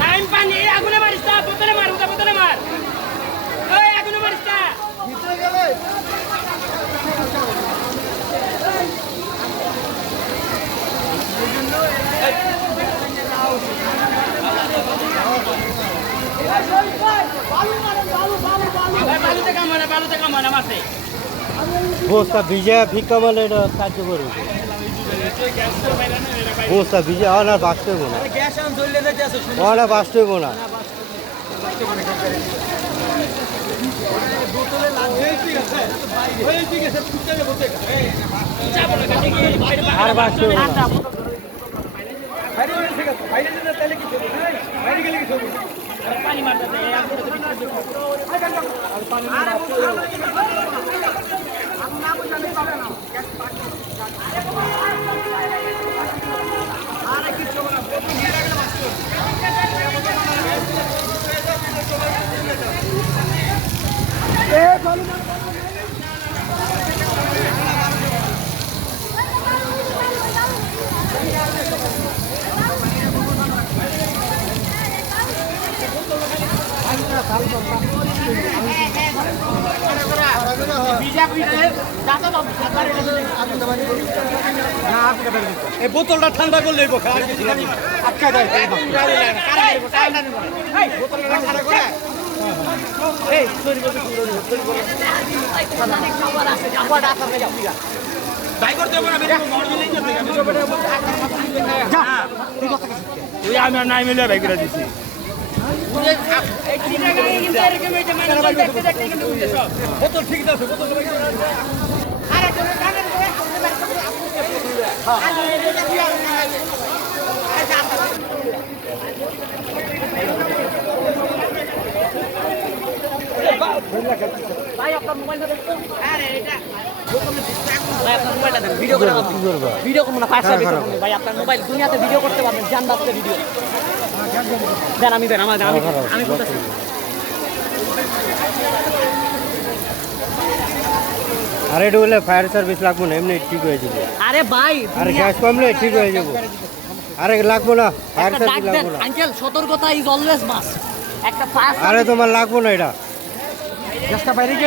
Line পানি আগুনে মারিস না, বোতলে মার, বোতলে মার। ওই আগুনে মারিস না। বালুতে কামানে মারছে। বস্তা ভিজা ভিক্ষা মানে এটা কার্য করবে। বস্তা ভিজা না বাঁচতে হইব না, না বাঁচতে হইব না। আর বাঁচতে হইব না। পানি মারতে বোতলটা ঠান্ডা করলে আটকা দেয়। আমি নাই মিলে ভাই করে দিছি। ঠিক আছে ভাই আপনার মোবাইলটা দেখুন। আরে এটা ভাই আপনার মোবাইলটা দেন, ভিডিও করে আপনি ভিডিও করুন না, ফাঁসা বেশি ভাই আপনার মোবাইল দুনিয়াতে ভিডিও করতে পারবেন, জান বাঁচতে ভিডিও দেন। আমি দেন আমার আমি বলতেছি। আরে এটা বলে ফায়ার সার্ভিস লাগবো না, এমনি ঠিক হয়ে যাবে। আরে ভাই আরে গ্যাস কমলে ঠিক হয়ে যাবো। আরে লাগবো না, ফায়ার সার্ভিস লাগবো না। আঙ্কেল সতর্কতা ইজ অলওয়েজ মাস্ট। একটা ফায়ার আরে তোমার লাগবো না, এটা গ্যাসটা বাইরে গেলে